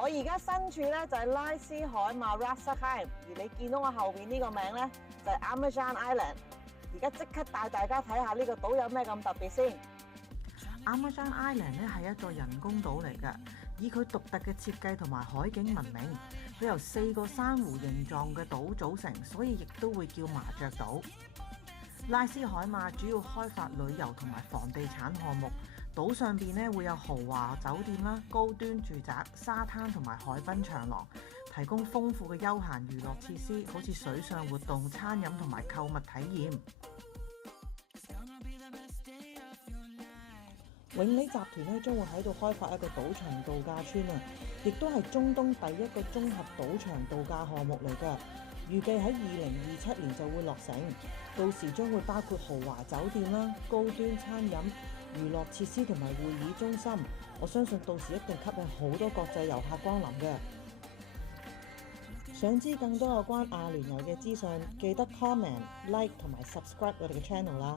我而家身處咧就係拉斯海馬 Ras Al Khaimah，而你見到我後邊呢個名咧就係 Amajane Island。而家即刻帶大家睇下呢個島有咩咁特別先。Amajane Island 咧係一座人工島嚟嘅，以佢獨特嘅設計同埋海景聞名。佢由4個珊瑚形狀嘅島組成，所以亦都會叫麻雀島。拉斯海馬主要開發旅遊同埋房地產項目，島上邊咧會有豪華酒店啦、高端住宅、沙灘同埋海濱長廊，提供豐富嘅休閒娛樂設施，好似水上活動、餐飲同埋購物體驗。永利集團咧將會喺度開發一個賭場度假村啊，亦都係中東第一個綜合賭場度假項目嚟㗎。預計喺2027年就會落成，到時將會包括豪華酒店啦、高端餐飲、娛樂設施同埋會議中心。我相信到時一定吸引好多國際遊客光臨嘅。想知更多有關阿聯酋嘅資訊，記得 comment、like 同埋 subscribe 我哋嘅 channel 啦。